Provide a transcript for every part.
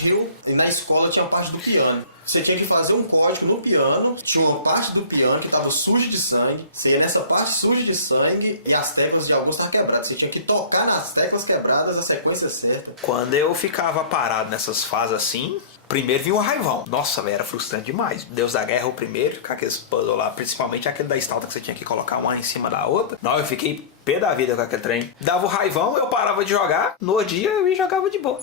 Silent Hill e na escola tinha parte do piano. Você tinha que fazer um código no piano, tinha uma parte do piano que estava suja de sangue, você ia nessa parte suja de sangue e as teclas de alguns estavam quebradas. Você tinha que tocar nas teclas quebradas a sequência certa. Quando eu ficava parado nessas fases assim, primeiro vinha o raivão. Nossa, velho, era frustrante demais. Deus da Guerra, o primeiro, com aqueles puzzles lá, principalmente aquele da estalta que você tinha que colocar uma em cima da outra. Não, eu fiquei pé da vida com aquele trem. Dava o raivão, eu parava de jogar, no dia eu ia jogava de boa.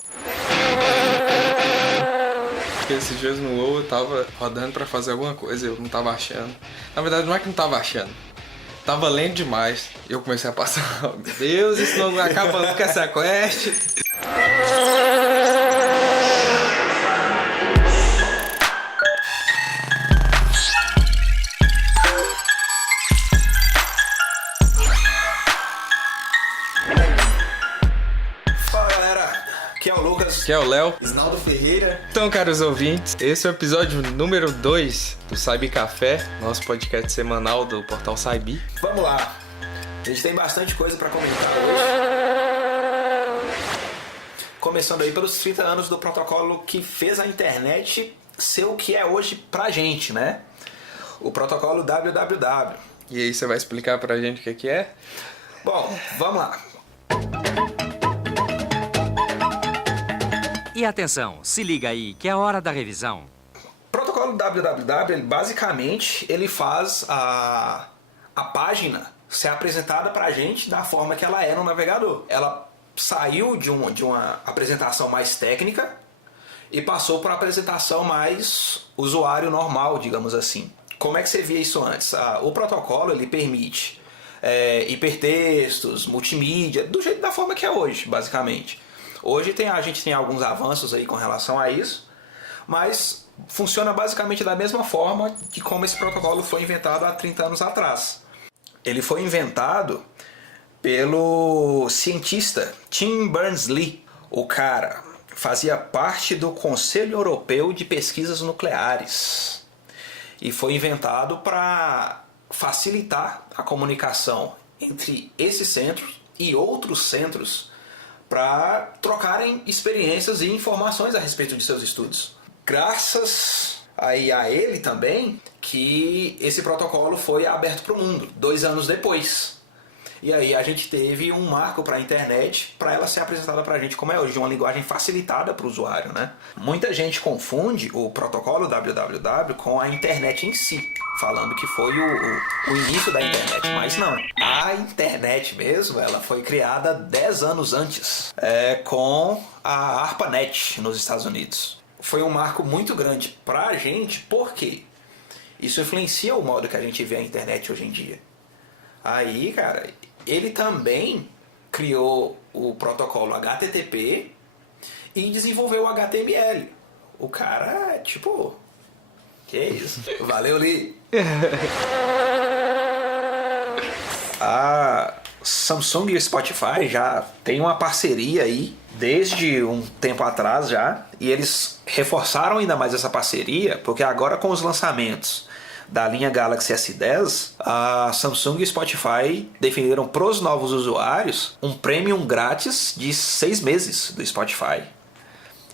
Esses dias no WoW eu tava rodando pra fazer alguma coisa, eu não tava achando. Na verdade não é que não tava achando, tava lento demais. E eu comecei a passar, oh, meu Deus, isso não acaba nunca essa quest. Aqui é o Léo. Isnaldo Ferreira. Então, caros ouvintes, esse é o episódio número 2 do Cyber Café, nosso podcast semanal do portal Cyber. Vamos lá. A gente tem bastante coisa pra comentar hoje. Começando aí pelos 30 anos do protocolo que fez a internet ser o que é hoje pra gente, né? O protocolo www. E aí, você vai explicar pra gente o que é? Bom, vamos lá. E atenção, se liga aí, que é a hora da revisão. O protocolo www, ele faz a página ser apresentada pra gente da forma que ela é no navegador. Ela saiu de uma apresentação mais técnica e passou para uma apresentação mais usuário normal, digamos assim. Como é que você via isso antes? O protocolo ele permite hipertextos, multimídia, da forma que é hoje, basicamente. Hoje a gente tem alguns avanços aí com relação a isso, mas funciona basicamente da mesma forma que como esse protocolo foi inventado há 30 anos atrás. Ele foi inventado pelo cientista Tim Berners-Lee. O cara fazia parte do Conselho Europeu de Pesquisas Nucleares e foi inventado para facilitar a comunicação entre esse centro e outros centros para trocarem experiências e informações a respeito de seus estudos. Graças aí a ele também que esse protocolo foi aberto para o mundo, 2 anos depois. E aí a gente teve um marco para a internet, para ela ser apresentada para a gente como é hoje, uma linguagem facilitada para o usuário, né? Muita gente confunde o protocolo www com a internet em si, falando que foi o início da internet, mas não. A internet mesmo, ela foi criada 10 anos antes, com a ARPANET nos Estados Unidos. Foi um marco muito grande para a gente, porque isso influencia o modo que a gente vê a internet hoje em dia. Aí, cara, ele também criou o protocolo HTTP e desenvolveu o HTML. O cara, tipo... Que isso? Valeu, Lee! A Samsung e o Spotify já tem uma parceria aí desde um tempo atrás já, e eles reforçaram ainda mais essa parceria, porque agora com os lançamentos da linha Galaxy S10, a Samsung e o Spotify definiram para os novos usuários um premium grátis de 6 meses do Spotify.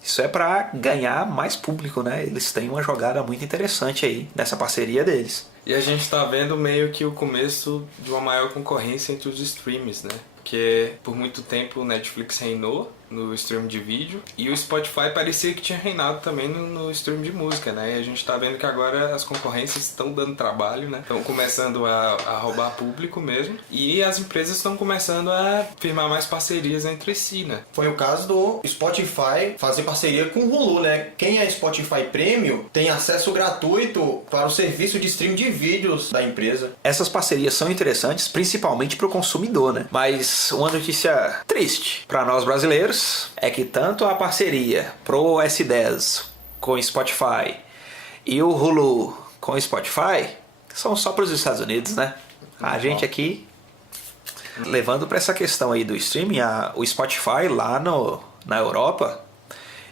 Isso é para ganhar mais público, né? Eles têm uma jogada muito interessante aí nessa parceria deles. E a gente tá vendo meio que o começo de uma maior concorrência entre os streams, né? Porque por muito tempo o Netflix reinou no stream de vídeo e o Spotify parecia que tinha reinado também no stream de música, né? E a gente tá vendo que agora as concorrências estão dando trabalho, né? Estão começando a roubar público mesmo e as empresas estão começando a firmar mais parcerias entre si, né? Foi o caso do Spotify fazer parceria com o Hulu, né? Quem é Spotify Premium tem acesso gratuito para o serviço de stream de vídeos da empresa. Essas parcerias são interessantes, principalmente para o consumidor, né? Mas uma notícia triste para nós brasileiros é que tanto a parceria pro S10 com o Spotify e o Hulu com o Spotify são só para os Estados Unidos, né? A gente aqui, levando para essa questão aí do streaming, o Spotify lá na Europa,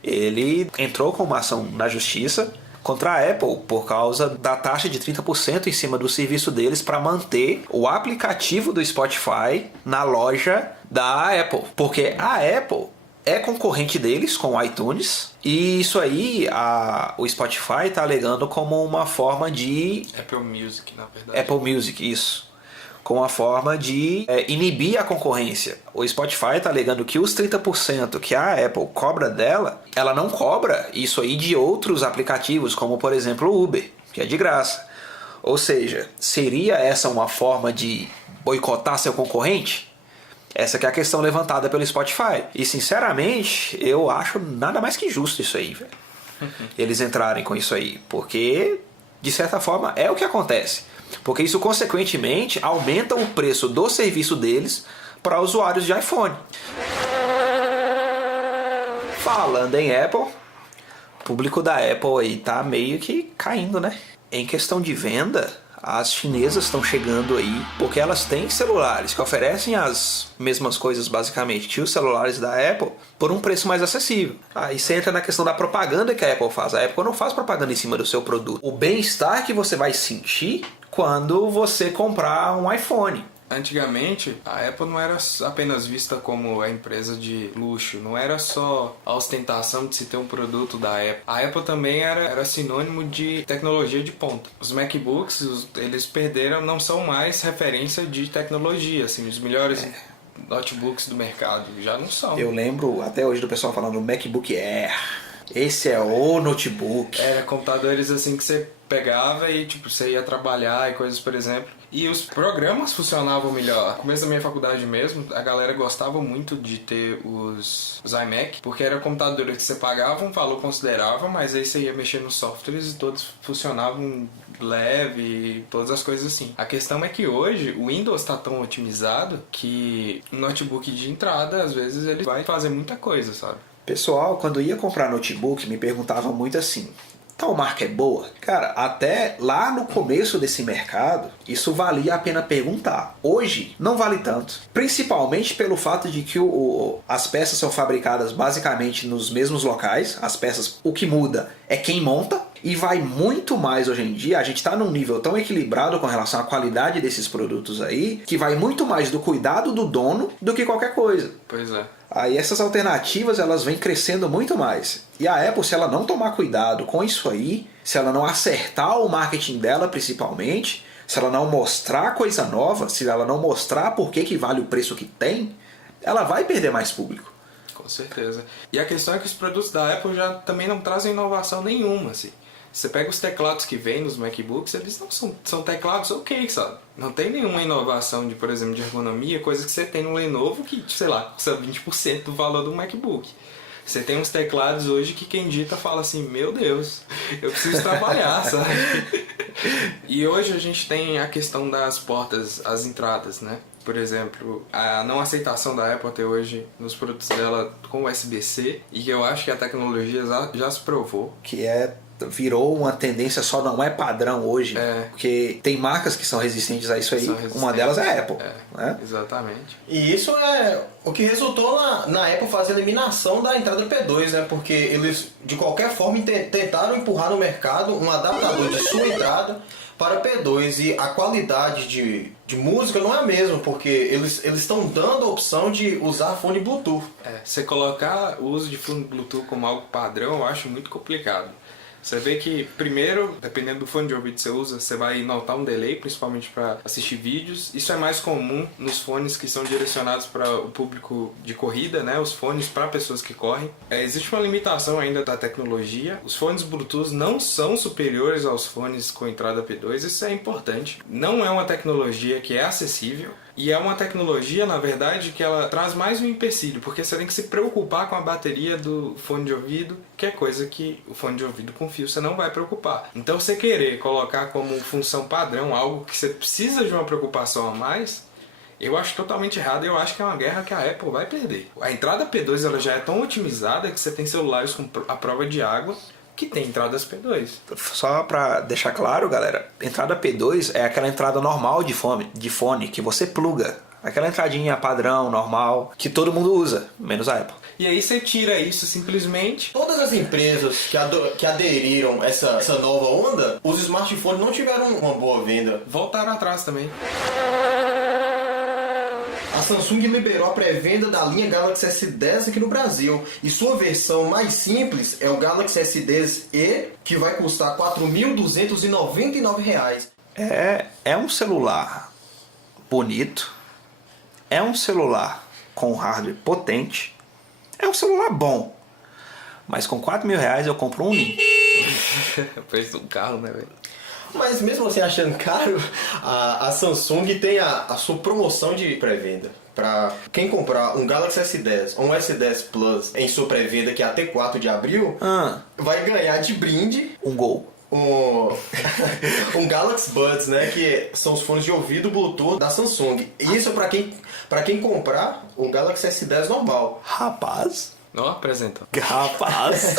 ele entrou com uma ação na justiça contra a Apple por causa da taxa de 30% em cima do serviço deles para manter o aplicativo do Spotify na loja da Apple. Porque a Apple é concorrente deles com o iTunes, e isso aí o Spotify está alegando como uma forma de... Apple Music, na verdade. Apple Music, isso. Com uma forma de inibir a concorrência. O Spotify está alegando que os 30% que a Apple cobra dela, ela não cobra isso aí de outros aplicativos, como por exemplo o Uber, que é de graça. Ou seja, seria essa uma forma de boicotar seu concorrente? Essa que é a questão levantada pelo Spotify. E sinceramente, eu acho nada mais que justo isso aí, velho. Eles entrarem com isso aí. Porque, de certa forma, é o que acontece. Porque isso, consequentemente, aumenta o preço do serviço deles para usuários de iPhone. Falando em Apple, o público da Apple aí tá meio que caindo, né? Em questão de venda, as chinesas estão chegando aí porque elas têm celulares que oferecem as mesmas coisas basicamente que os celulares da Apple por um preço mais acessível. Aí você entra na questão da propaganda que a Apple faz. A Apple não faz propaganda em cima do seu produto. O bem-estar que você vai sentir quando você comprar um iPhone. Antigamente, a Apple não era apenas vista como a empresa de luxo, não era só a ostentação de se ter um produto da Apple. A Apple também era sinônimo de tecnologia de ponta. Os MacBooks, eles perderam, não são mais referência de tecnologia, assim, os melhores notebooks do mercado, já não são. Eu lembro até hoje do pessoal falando do MacBook Air. Esse é o notebook. Era computadores assim que você pegava e tipo, você ia trabalhar e coisas, por exemplo. E os programas funcionavam melhor. No começo da minha faculdade mesmo, a galera gostava muito de ter os iMac, porque era computadores que você pagava um valor considerável, mas aí você ia mexer nos softwares e todos funcionavam leve, todas as coisas assim. A questão é que hoje o Windows está tão otimizado que um notebook de entrada, às vezes, ele vai fazer muita coisa, sabe? Pessoal, quando ia comprar notebook, me perguntava muito assim: tal marca é boa? Cara, até lá no começo desse mercado, isso valia a pena perguntar. Hoje, não vale tanto. Principalmente pelo fato de que as peças são fabricadas basicamente nos mesmos locais. As peças, o que muda é quem monta. E vai muito mais hoje em dia, a gente está num nível tão equilibrado com relação à qualidade desses produtos aí, que vai muito mais do cuidado do dono do que qualquer coisa. Pois é. Aí essas alternativas, elas vêm crescendo muito mais. E a Apple, se ela não tomar cuidado com isso aí, se ela não acertar o marketing dela principalmente, se ela não mostrar coisa nova, se ela não mostrar por que vale o preço que tem, ela vai perder mais público. Com certeza. E a questão é que os produtos da Apple já também não trazem inovação nenhuma, assim. Você pega os teclados que vêm nos MacBooks, eles não são teclados ok, sabe? Não tem nenhuma inovação de, por exemplo, de ergonomia, coisa que você tem no Lenovo que, sei lá, custa 20% do valor do MacBook. Você tem uns teclados hoje que quem dita fala assim, meu Deus, eu preciso trabalhar, sabe? E hoje a gente tem a questão das portas, as entradas, né? Por exemplo, a não aceitação da Apple até hoje nos produtos dela com USB-C, e que eu acho que a tecnologia já se provou. Que virou uma tendência, só não é padrão hoje. Porque tem marcas que são resistentes a isso aí. Uma delas é a Apple. Né? Exatamente. E isso é o que resultou na Apple fazer a eliminação da entrada P2, né? Porque eles, de qualquer forma, tentaram empurrar no mercado um adaptador de sua entrada para P2. E a qualidade de música não é a mesma, porque eles estão dando a opção de usar fone Bluetooth. Você colocar o uso de fone Bluetooth como algo padrão, eu acho muito complicado. Você vê que, primeiro, dependendo do fone de ouvido que você usa, você vai notar um delay, principalmente para assistir vídeos. Isso é mais comum nos fones que são direcionados para o público de corrida, né? Os fones para pessoas que correm. Existe uma limitação ainda da tecnologia. Os fones Bluetooth não são superiores aos fones com entrada P2, isso é importante. Não é uma tecnologia que é acessível. E é uma tecnologia, na verdade, que ela traz mais um empecilho, porque você tem que se preocupar com a bateria do fone de ouvido, que é coisa que o fone de ouvido com fio você não vai preocupar. Então, você querer colocar como função padrão algo que você precisa de uma preocupação a mais, eu acho totalmente errado e eu acho que é uma guerra que a Apple vai perder. A entrada P2 ela já é tão otimizada que você tem celulares com a prova de água que tem entradas P2. Só pra deixar claro, galera, entrada P2 é aquela entrada normal de fone que você pluga. Aquela entradinha padrão, normal, que todo mundo usa, menos a Apple. E aí você tira isso simplesmente. Todas as empresas que aderiram a essa nova onda, os smartphones não tiveram uma boa venda. Voltaram atrás também. A Samsung liberou a pré-venda da linha Galaxy S10 aqui no Brasil. E sua versão mais simples é o Galaxy S10e, que vai custar R$ 4.299. É um celular bonito, é um celular com hardware potente, é um celular bom, mas com R$ 4.000 eu compro um Nin. O preço do carro, né, velho? Mas mesmo você achando caro, a Samsung tem a sua promoção de pré-venda. Para quem comprar um Galaxy S10 ou um S10 Plus em sua pré-venda, que é até 4 de abril, vai ganhar de brinde um Gol. Um Galaxy Buds, né? Que são os fones de ouvido Bluetooth da Samsung. Isso é para quem comprar um Galaxy S10 normal. Rapaz. Não apresenta. Rapaz.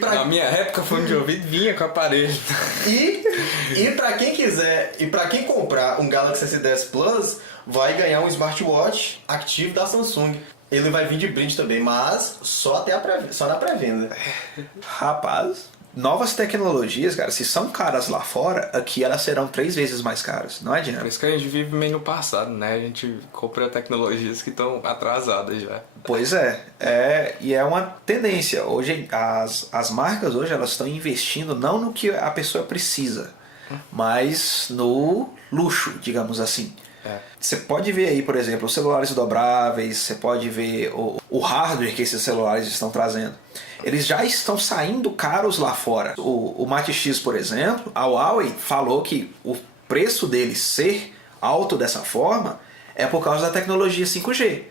Na minha época, fone de ouvido vinha com aparelho. E para quem quiser, e para quem comprar um Galaxy S10 Plus, vai ganhar um smartwatch ativo da Samsung. Ele vai vir de brinde também, mas só na pré-venda. Rapaz. Novas tecnologias, cara, se são caras lá fora, aqui elas serão 3 vezes mais caras. Não adianta. Por isso que a gente vive meio no passado, né? A gente compra tecnologias que estão atrasadas já. Pois e é uma tendência. Hoje, as marcas hoje, elas estão investindo não no que a pessoa precisa, mas no luxo, digamos assim. Você pode ver aí, por exemplo, os celulares dobráveis, você pode ver o hardware que esses celulares estão trazendo. Eles já estão saindo caros lá fora. O Mate X, por exemplo, a Huawei falou que o preço dele ser alto dessa forma é por causa da tecnologia 5G,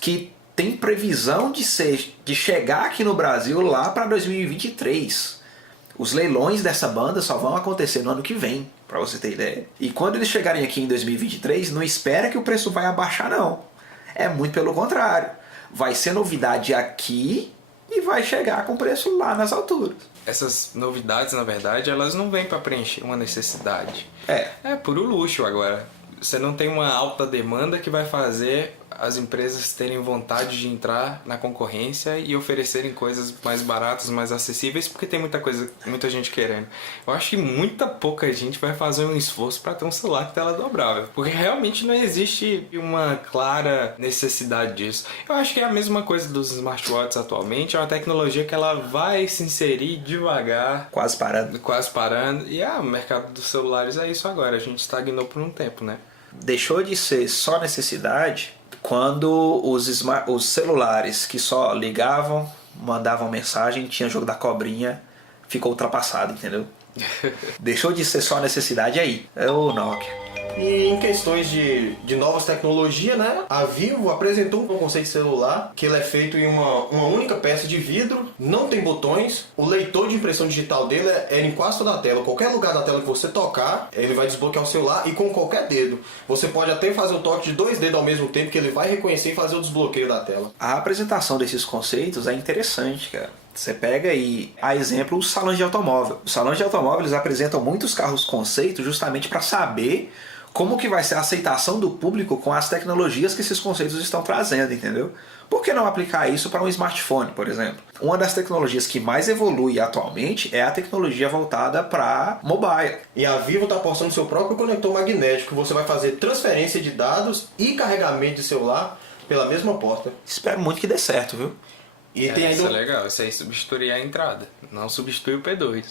que tem previsão de chegar aqui no Brasil lá para 2023. Os leilões dessa banda só vão acontecer no ano que vem, para você ter ideia. E quando eles chegarem aqui em 2023, não espera que o preço vai abaixar, não. É muito pelo contrário. Vai ser novidade aqui e vai chegar com preço lá nas alturas. Essas novidades, na verdade, elas não vêm para preencher uma necessidade. É puro luxo agora. Você não tem uma alta demanda que vai fazer as empresas terem vontade de entrar na concorrência e oferecerem coisas mais baratas, mais acessíveis, porque tem muita gente querendo. Eu acho que pouca gente vai fazer um esforço para ter um celular de tela dobrável, porque realmente não existe uma clara necessidade disso. Eu acho que é a mesma coisa dos smartwatches atualmente, é uma tecnologia que ela vai se inserir devagar, quase parando. E o mercado dos celulares é isso agora, a gente estagnou por um tempo, né? Deixou de ser só necessidade quando os celulares que só ligavam, mandavam mensagem, tinha jogo da cobrinha, ficou ultrapassado, entendeu? Deixou de ser só necessidade aí. É o Nokia. E em questões de novas tecnologias, né? A Vivo apresentou um conceito de celular que ele é feito em uma única peça de vidro, não tem botões, o leitor de impressão digital dele é em quase toda a tela. Qualquer lugar da tela que você tocar, ele vai desbloquear o celular e com qualquer dedo. Você pode até fazer o toque de 2 dedos ao mesmo tempo que ele vai reconhecer e fazer o desbloqueio da tela. A apresentação desses conceitos é interessante, cara. Você pega aí, a exemplo, os salões de automóvel. Os salões de automóvel, eles apresentam muitos carros conceitos justamente para saber como que vai ser a aceitação do público com as tecnologias que esses conceitos estão trazendo, entendeu? Por que não aplicar isso para um smartphone, por exemplo? Uma das tecnologias que mais evolui atualmente é a tecnologia voltada para mobile. E a Vivo está apostando seu próprio conector magnético. Você vai fazer transferência de dados e carregamento de celular pela mesma porta. Espero muito que dê certo, viu? E tem ainda... Isso é legal, isso aí substitui a entrada, não substitui o P2.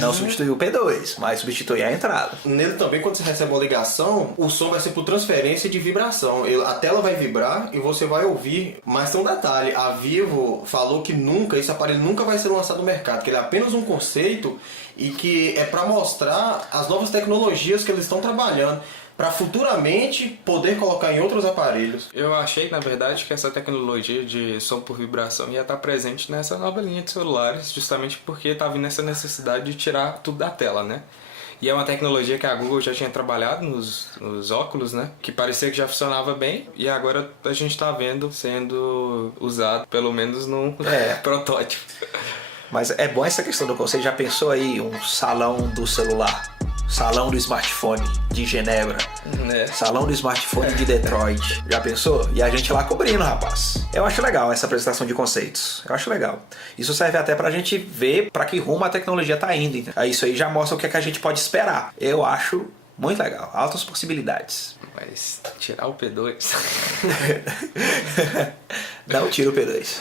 Não substitui o P2, mas substitui a entrada. Nele também, quando você recebe uma ligação, o som vai ser por transferência de vibração. A tela vai vibrar e você vai ouvir. Mas tem um detalhe, a Vivo falou que esse aparelho nunca vai ser lançado no mercado, que ele é apenas um conceito e que é para mostrar as novas tecnologias que eles estão trabalhando, para futuramente poder colocar em outros aparelhos. Eu achei, na verdade, que essa tecnologia de som por vibração ia estar presente nessa nova linha de celulares, justamente porque está vindo essa necessidade de tirar tudo da tela, né? E é uma tecnologia que a Google já tinha trabalhado nos óculos, né? Que parecia que já funcionava bem, e agora a gente está vendo sendo usado, pelo menos num protótipo. Mas é bom essa questão do conceito. Já pensou aí um salão do celular? Salão do smartphone de Genebra. Salão do smartphone de Detroit. Já pensou? E a gente lá cobrindo, rapaz. Eu acho legal essa apresentação de conceitos. Eu acho legal. Isso serve até pra gente ver pra que rumo a tecnologia tá indo. Isso aí já mostra o que é que a gente pode esperar. Eu acho Muito legal. Altas possibilidades. Mas tirar o P2... Não tira o P2.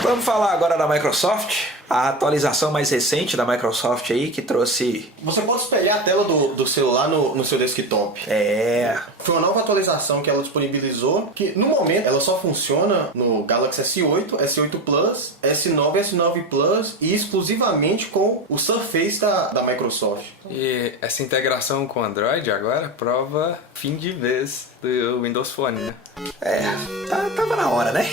Vamos falar agora da Microsoft. A atualização mais recente da Microsoft aí, que trouxe... Você pode espelhar a tela do celular no seu desktop. Foi uma nova atualização que ela disponibilizou, que no momento ela só funciona no Galaxy S8, S8 Plus, S9 e S9 Plus e exclusivamente com o Surface da Microsoft. E essa integração com o Android agora prova fim de vez do Windows Phone, né? Tava na hora, né?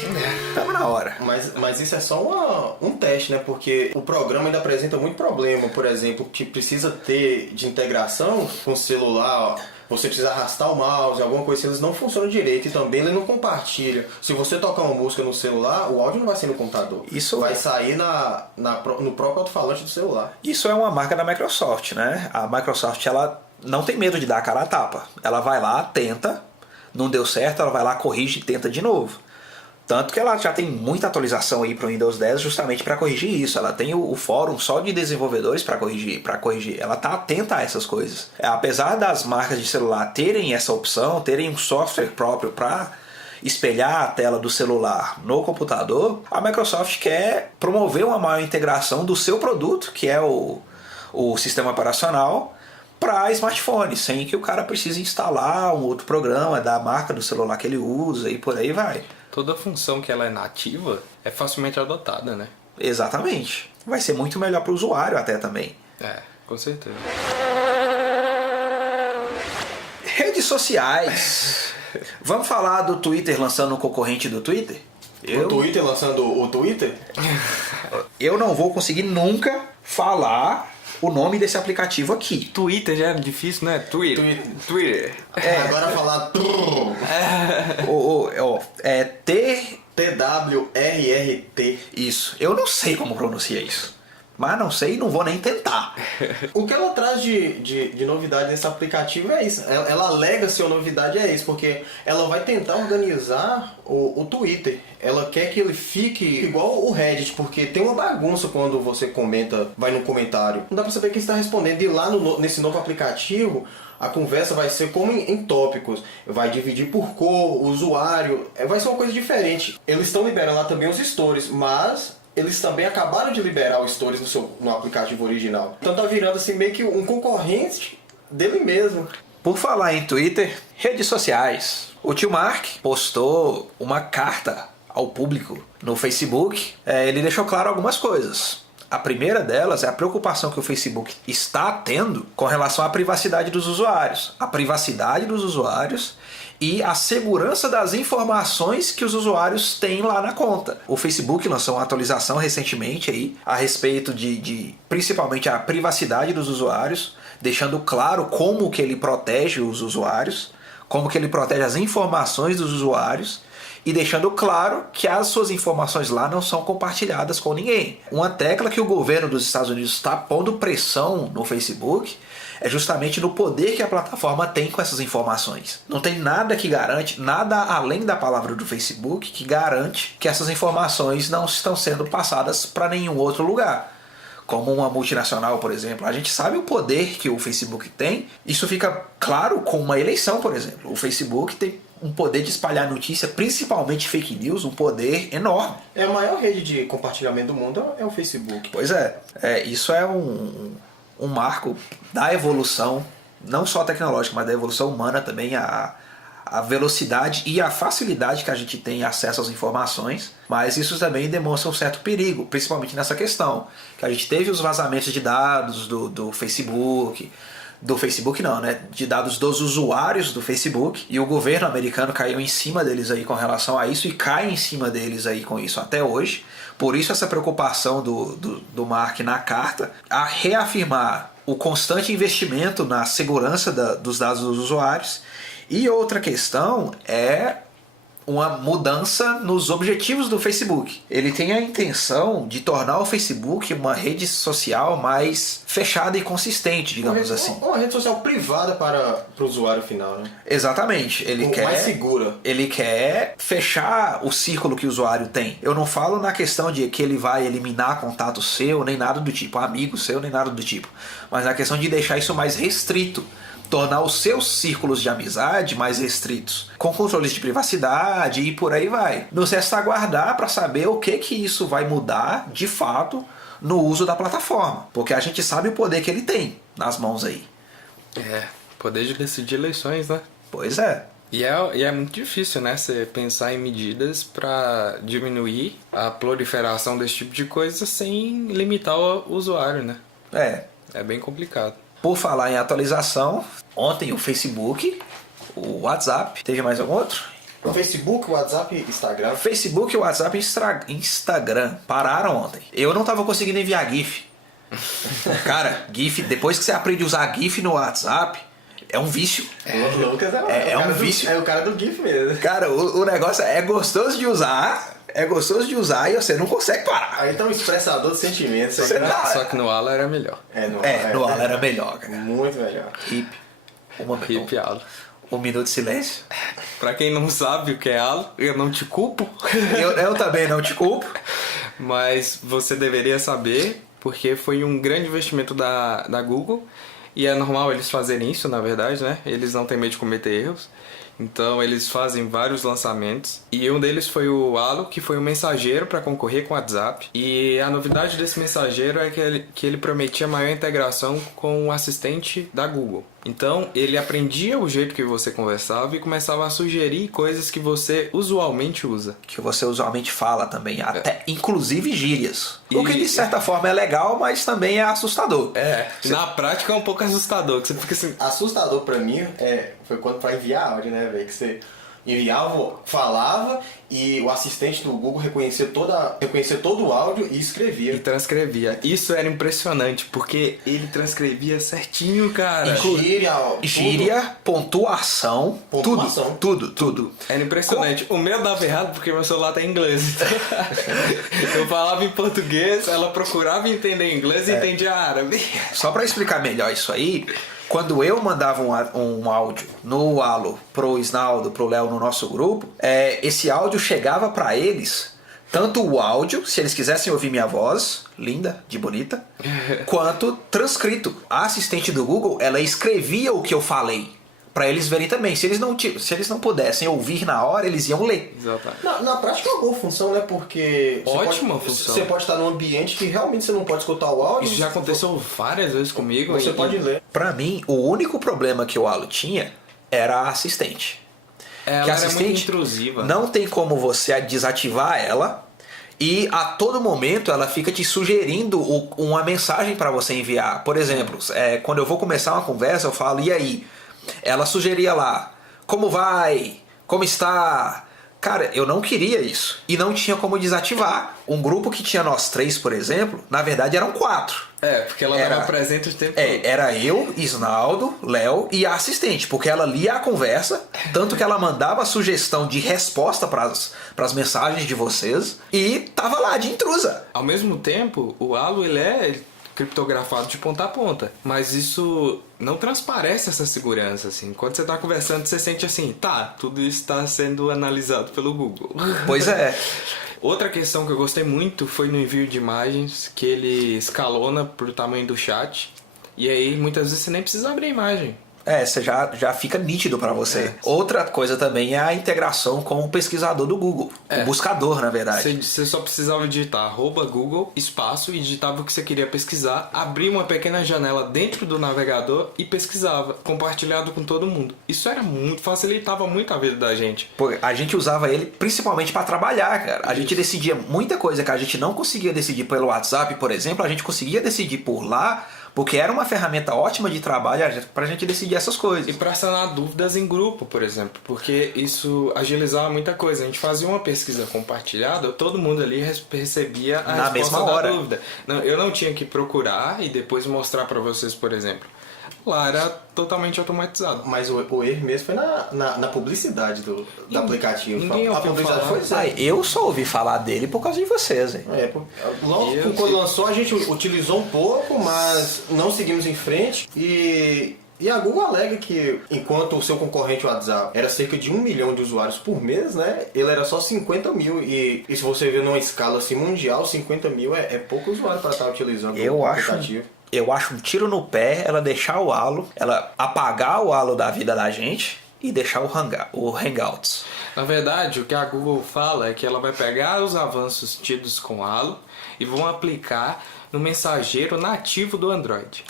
Tava na hora. Mas isso é só um teste, né? Porque o programa ainda apresenta muito problema. Por exemplo, que precisa ter de integração com o celular. Você precisa arrastar o mouse, alguma coisa, se eles não funcionam direito. E também ele não compartilha. Se você tocar uma música no celular, o áudio não vai sair no computador. Isso vai sair no próprio alto-falante do celular. Isso é uma marca da Microsoft, né? A Microsoft, ela não tem medo de dar a cara a tapa. Ela vai lá, tenta, não deu certo, ela vai lá, corrige e tenta de novo. Tanto que ela já tem muita atualização aí para o Windows 10 justamente para corrigir isso. Ela tem o fórum só de desenvolvedores para corrigir. Ela está atenta a essas coisas. Apesar das marcas de celular terem essa opção, terem um software próprio para espelhar a tela do celular no computador, a Microsoft quer promover uma maior integração do seu produto, que é o sistema operacional, para smartphone, sem que o cara precise instalar um outro programa da marca do celular que ele usa e por aí vai. Toda função que ela é nativa é facilmente adotada, né? Exatamente. Vai ser muito melhor para o usuário até também. Com certeza. Redes sociais. Vamos falar do Twitter lançando um concorrente do Twitter? O Twitter lançando o Twitter? Eu não vou conseguir nunca falar o nome desse aplicativo aqui. Twitter já é difícil, né? Twitter. Agora falar TWRRT. Isso. Eu não sei como pronuncia isso. Mas não sei e não vou nem tentar. O que ela traz de novidade nesse aplicativo é isso. Ela alega ser uma novidade é isso, porque ela vai tentar organizar o Twitter. Ela quer que ele fique igual o Reddit, porque tem uma bagunça quando você comenta, vai no comentário. Não dá pra saber quem está respondendo. E lá nesse novo aplicativo, a conversa vai ser como em tópicos. Vai dividir por cor, usuário. Vai ser uma coisa diferente. Eles estão liberando lá também os stories, mas eles também acabaram de liberar os stories no aplicativo original. Então tá virando assim meio que um concorrente dele mesmo. Por falar em Twitter, redes sociais. O tio Mark postou uma carta ao público no Facebook. Ele deixou claro algumas coisas. A primeira delas é a preocupação que o Facebook está tendo com relação à privacidade dos usuários. A privacidade dos usuários e a segurança das informações que os usuários têm lá na conta. O Facebook lançou uma atualização recentemente aí a respeito de principalmente a privacidade dos usuários, deixando claro como que ele protege os usuários, como que ele protege as informações dos usuários e deixando claro que as suas informações lá não são compartilhadas com ninguém. Uma tecla que o governo dos Estados Unidos está pondo pressão no Facebook é justamente no poder que a plataforma tem com essas informações. Não tem nada que garante, nada além da palavra do Facebook, que garante que essas informações não estão sendo passadas para nenhum outro lugar. Como uma multinacional, por exemplo. A gente sabe o poder que o Facebook tem. Isso fica claro com uma eleição, por exemplo. O Facebook tem um poder de espalhar notícia, principalmente fake news, um poder enorme. É a maior rede de compartilhamento do mundo, é o Facebook. Pois isso é um marco da evolução, não só tecnológica, mas da evolução humana também, a velocidade e a facilidade que a gente tem acesso às informações, mas isso também demonstra um certo perigo, principalmente nessa questão, que a gente teve os vazamentos de dados do Facebook não, né? De dados dos usuários do Facebook, e o governo americano caiu em cima deles aí com relação a isso e cai em cima deles aí com isso até hoje. Por isso essa preocupação do Mark na carta a reafirmar o constante investimento na segurança dos dados dos usuários. E outra questão é uma mudança nos objetivos do Facebook. Ele tem a intenção de tornar o Facebook uma rede social mais fechada e consistente, digamos assim. Uma rede social privada para o usuário final, né? Exatamente. Ele quer mais segura. Ele quer fechar o círculo que o usuário tem. Eu não falo na questão de que ele vai eliminar contato seu, nem nada do tipo, amigo seu, nem nada do tipo. Mas na questão de deixar isso mais restrito. Tornar os seus círculos de amizade mais restritos, com controles de privacidade e por aí vai. Nos resta aguardar para saber o que isso vai mudar de fato no uso da plataforma, porque a gente sabe o poder que ele tem nas mãos aí. Poder de decidir eleições, né? Pois é. E é muito difícil, né? Você pensar em medidas para diminuir a proliferação desse tipo de coisa sem limitar o usuário, né? É bem complicado. Por falar em atualização, ontem o Facebook, o WhatsApp, teve mais algum outro? O Facebook, o WhatsApp e Instagram. Facebook, o WhatsApp e Instagram pararam ontem. Eu não tava conseguindo enviar GIF. Cara, GIF, depois que você aprende a usar GIF no WhatsApp, é um vício. O Lucas é um vício. É o cara do GIF mesmo. Cara, o negócio é gostoso de usar. É gostoso de usar e você não consegue parar. Aí tá um expressador de sentimentos. Só que no Ala era melhor. No Ala era melhor, cara. Muito melhor. Hip. Hip Ala. Um minuto de silêncio. Pra quem não sabe o que é Ala, eu não te culpo. Eu também não te culpo. Mas você deveria saber, porque foi um grande investimento da Google. E é normal eles fazerem isso, na verdade, né? Eles não têm medo de cometer erros. Então eles fazem vários lançamentos. E um deles foi o Halo, que foi um mensageiro para concorrer com o WhatsApp. E a novidade desse mensageiro é que ele prometia maior integração com o assistente da Google. Então ele aprendia o jeito que você conversava e começava a sugerir coisas que você usualmente usa. Que você usualmente fala também, até inclusive gírias. O que de certa forma é legal, mas também é assustador. Na prática é um pouco assustador, que você fica assim... Assustador pra mim foi quando pra enviar áudio, né, velho? Que você enviava, falava e o assistente do Google reconhecia todo o áudio e escrevia. E transcrevia. Isso era impressionante, porque ele transcrevia certinho, cara. Gíria, pontuação, tudo. Era impressionante. O meu dava errado porque meu celular tá em inglês. Então, eu falava em português, ela procurava entender inglês e entendia árabe. Só pra explicar melhor isso aí, quando eu mandava um áudio no Halo pro Isnaldo, pro Léo no nosso grupo, esse áudio chegava pra eles, tanto o áudio, se eles quisessem ouvir minha voz, linda, de bonita, quanto transcrito. A assistente do Google, ela escrevia o que eu falei, pra eles verem também. Se eles não pudessem ouvir na hora, eles iam ler. Exatamente. Na prática é uma boa função, né? Porque Ótima função. Você pode estar num ambiente que realmente você não pode escutar o áudio. Isso já aconteceu várias vezes comigo. Você pode ler. Pra mim, o único problema que o Halo tinha era a assistente. Ela era muito intrusiva. Não tem como você desativar ela. E a todo momento ela fica te sugerindo uma mensagem para você enviar. Por exemplo, quando eu vou começar uma conversa, eu falo, e aí? Ela sugeria lá, como vai? Como está? Cara, eu não queria isso. E não tinha como desativar. Um grupo que tinha nós três, por exemplo, na verdade eram 4. Porque ela estava presente o tempo todo. Era eu, Isnaldo, Léo e a assistente. Porque ela lia a conversa, tanto que ela mandava a sugestão de resposta para as mensagens de vocês. E tava lá, de intrusa. Ao mesmo tempo, o Halo, ele é criptografado de ponta a ponta, mas isso não transparece essa segurança, assim. Quando você tá conversando, você sente assim, tudo isso está sendo analisado pelo Google. Pois é. Outra questão que eu gostei muito foi no envio de imagens, que ele escalona pro tamanho do chat, e aí muitas vezes você nem precisa abrir a imagem. Você já fica nítido para você. Outra coisa também é a integração com o pesquisador do Google. O buscador, na verdade. Você só precisava digitar @Google, espaço, e digitava o que você queria pesquisar, abria uma pequena janela dentro do navegador e pesquisava, compartilhado com todo mundo. Isso facilitava muito a vida da gente. Pô, a gente usava ele principalmente para trabalhar, cara. A gente decidia muita coisa que a gente não conseguia decidir pelo WhatsApp, por exemplo, a gente conseguia decidir por lá, porque era uma ferramenta ótima de trabalho pra gente decidir essas coisas. E pra sanar dúvidas em grupo, por exemplo. Porque isso agilizava muita coisa. A gente fazia uma pesquisa compartilhada, todo mundo ali recebia a resposta da dúvida. Eu não tinha que procurar e depois mostrar pra vocês, por exemplo. lá era totalmente automatizado. Mas o erro mesmo foi na publicidade do aplicativo. Ninguém A ouviu publicidade falar. foi zero. Eu só ouvi falar dele por causa de vocês, hein? Logo quando lançou a gente utilizou um pouco, mas não seguimos em frente e a Google alega que enquanto o seu concorrente o WhatsApp era cerca de 1 milhão de usuários por mês, né? Ele era só 50 mil e se você ver numa escala assim mundial, 50 mil é pouco usuário para estar utilizando o aplicativo. Eu acho um tiro no pé ela deixar o halo, ela apagar o halo da vida da gente e deixar o Hangouts. Na verdade, o que a Google fala é que ela vai pegar os avanços tidos com Halo e vão aplicar no mensageiro nativo do Android.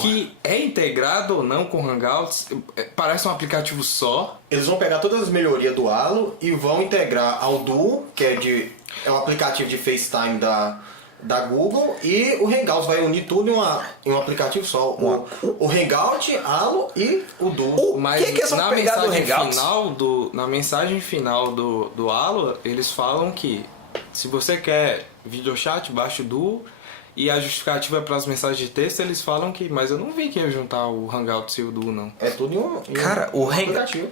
Que é integrado ou não com Hangouts, parece um aplicativo só. Eles vão pegar todas as melhorias do Halo e vão integrar ao Duo, que é um aplicativo de FaceTime da Google, e o Hangouts vai unir tudo em um aplicativo só. O Hangout, Halo e o Duo. Mas que eles vão pegar do Hangouts? Na mensagem final do Halo, eles falam que se você quer videochat, baixa o Duo. E a justificativa para as mensagens de texto, eles falam que... Mas eu não vi que ia juntar o Hangouts e o Duo, não. É tudo em um Cara, o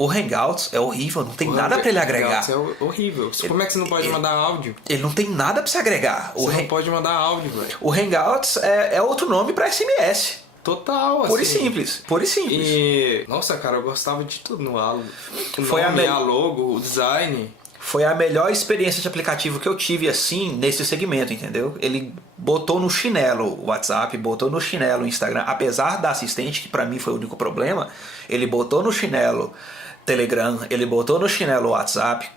Hangouts é horrível, não tem nada pra ele agregar. Hangouts é horrível. Como é que você não pode mandar áudio? Ele não tem nada pra se agregar. Você não pode mandar áudio, velho. O Hangouts é outro nome pra SMS. Total, assim. Puro e simples. E... Nossa, cara, eu gostava de tudo no Halo. A logo, o design... Foi a melhor experiência de aplicativo que eu tive, assim, nesse segmento, entendeu? Ele botou no chinelo o WhatsApp, botou no chinelo o Instagram. Apesar da assistente, que pra mim foi o único problema, ele botou no chinelo Telegram, ele botou no chinelo o WhatsApp.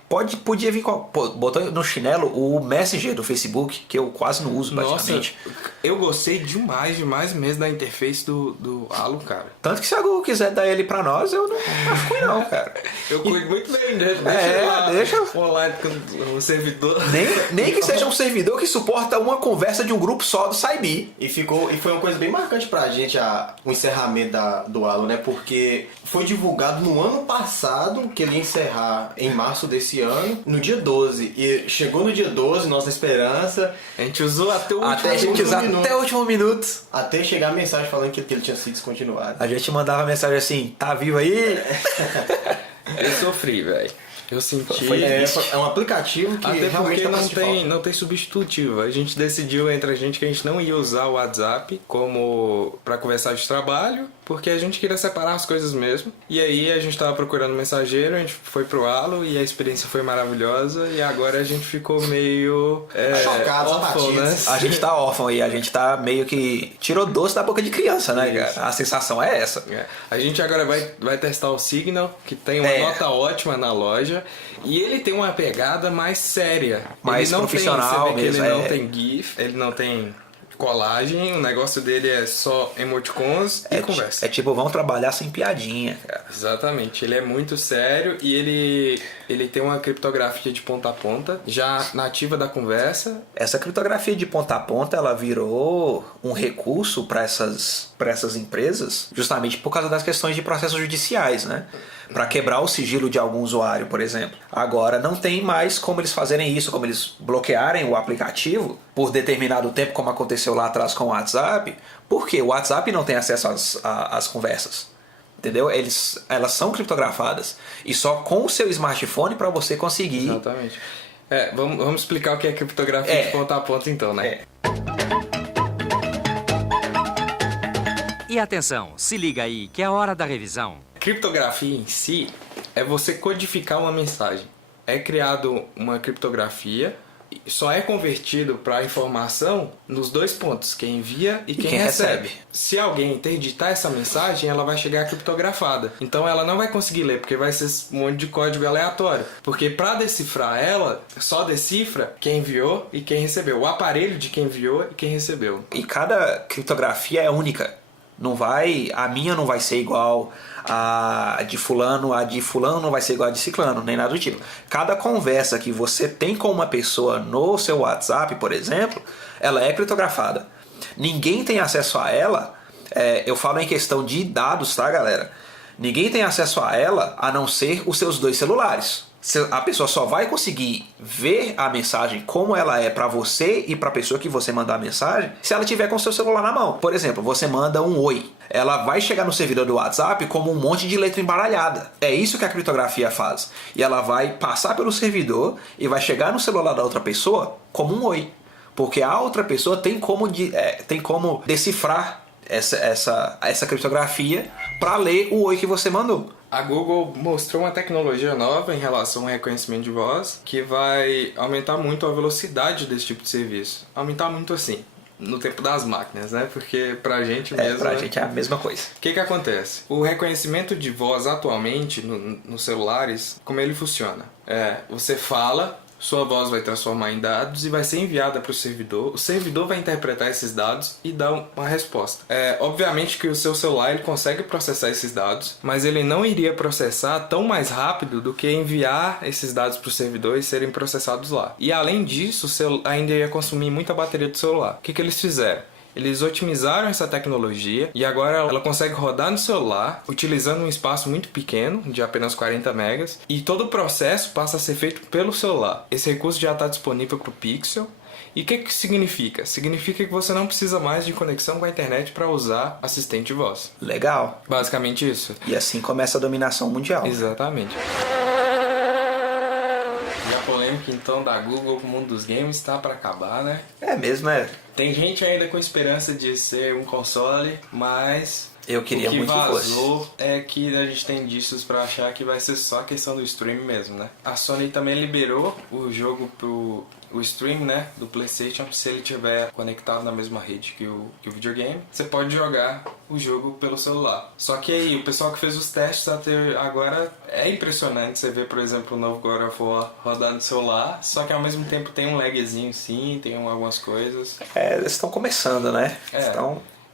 Podia vir botou no chinelo o Messenger do Facebook, que eu quase não uso praticamente. Nossa, eu gostei demais mesmo da interface do Halo, cara. Tanto que se a Google quiser dar ele pra nós, eu não acho ruim não, cara. Eu cuido muito bem, né? Deixa online com o servidor. Nem que seja um servidor que suporta uma conversa de um grupo só do Saibi. E foi uma coisa bem marcante pra gente o encerramento do Halo, né? Porque foi divulgado no ano passado que ele ia encerrar em março desse ano, no dia 12. E chegou no dia 12, nossa esperança. A gente usou até o último minuto. Até chegar a mensagem falando que ele tinha sido descontinuado. A gente mandava a mensagem assim, tá vivo aí? Eu sofri, velho. Eu senti... É um aplicativo que até realmente porque não tem substitutivo. A gente decidiu entre a gente que a gente não ia usar o WhatsApp como para conversar de trabalho, porque a gente queria separar as coisas mesmo. E aí a gente tava procurando um mensageiro, a gente foi pro Halo e a experiência foi maravilhosa. E agora a gente ficou meio... chocados, órfão, né? A gente tá órfão e a gente tá meio que... Tirou doce da boca de criança, né, cara? A sensação é essa. A gente agora vai testar o Signal, que tem uma nota ótima na loja. E ele tem uma pegada mais séria. Mais profissional mesmo. Ele não tem GIF, ele não tem colagem, o negócio dele é só emoticons e conversa. É tipo, vão trabalhar sem piadinha, cara. Exatamente, ele é muito sério e ele tem uma criptografia de ponta a ponta, já nativa da conversa. Essa criptografia de ponta a ponta, ela virou um recurso para essas empresas, justamente por causa das questões de processos judiciais, né? Para quebrar o sigilo de algum usuário, por exemplo. Agora não tem mais como eles fazerem isso, como eles bloquearem o aplicativo por determinado tempo, como aconteceu lá atrás com o WhatsApp, porque o WhatsApp não tem acesso às conversas. Entendeu? Elas são criptografadas. E só com o seu smartphone para você conseguir... Exatamente. Vamos explicar o que é criptografia de ponta a ponta então, né? E atenção, se liga aí que é a hora da revisão. Criptografia em si é você codificar uma mensagem. É criado uma criptografia, só é convertido para informação nos dois pontos, quem envia e quem recebe. Se alguém interditar essa mensagem, ela vai chegar criptografada. Então ela não vai conseguir ler, porque vai ser um monte de código aleatório. Porque para decifrar ela, só decifra quem enviou e quem recebeu. O aparelho de quem enviou e quem recebeu. E cada criptografia é única. A minha não vai ser igual a de fulano não vai ser igual a de ciclano, nem nada do tipo. Cada conversa que você tem com uma pessoa no seu WhatsApp, por exemplo, ela é criptografada. Ninguém tem acesso a ela, eu falo em questão de dados, tá, galera? Ninguém tem acesso a ela a não ser os seus dois celulares. A pessoa só vai conseguir ver a mensagem como ela é pra você e pra pessoa que você mandar a mensagem se ela tiver com o seu celular na mão. Por exemplo, você manda um oi. Ela vai chegar no servidor do WhatsApp como um monte de letra embaralhada. É isso que a criptografia faz. E ela vai passar pelo servidor e vai chegar no celular da outra pessoa como um oi. Porque a outra pessoa tem como decifrar essa criptografia para ler o oi que você mandou. A Google mostrou uma tecnologia nova em relação ao reconhecimento de voz que vai aumentar muito a velocidade desse tipo de serviço. Aumentar muito assim, no tempo das máquinas, né? Porque pra gente mesmo... Pra gente é a mesma coisa. O que acontece? O reconhecimento de voz atualmente nos celulares, como ele funciona? Você fala... Sua voz vai transformar em dados e vai ser enviada para o servidor vai interpretar esses dados e dar uma resposta. Obviamente que o seu celular ele consegue processar esses dados, mas ele não iria processar tão mais rápido do que enviar esses dados para o servidor e serem processados lá. E além disso, ainda ia consumir muita bateria do celular. O que eles fizeram? Eles otimizaram essa tecnologia e agora ela consegue rodar no celular utilizando um espaço muito pequeno, de apenas 40 megas, e todo o processo passa a ser feito pelo celular. Esse recurso já está disponível para o Pixel. E o que significa? Significa que você não precisa mais de conexão com a internet para usar assistente de voz. Legal. Basicamente isso. E assim começa a dominação mundial. Exatamente. E a polêmica então da Google com o mundo dos games está para acabar, né? É mesmo, né? Tem gente ainda com esperança de ser um console, mas eu queria muito que fosse. O que vazou é que a gente tem indícios para achar que vai ser só a questão do stream mesmo, né? A Sony também liberou o jogo o stream, né, do PlayStation, se ele tiver conectado na mesma rede que o videogame, você pode jogar o jogo pelo celular. Só que aí, o pessoal que fez os testes até agora é impressionante você ver, por exemplo, o novo God of War rodando no celular, só que ao mesmo tempo tem um lagzinho sim, tem algumas coisas. Eles estão começando, né?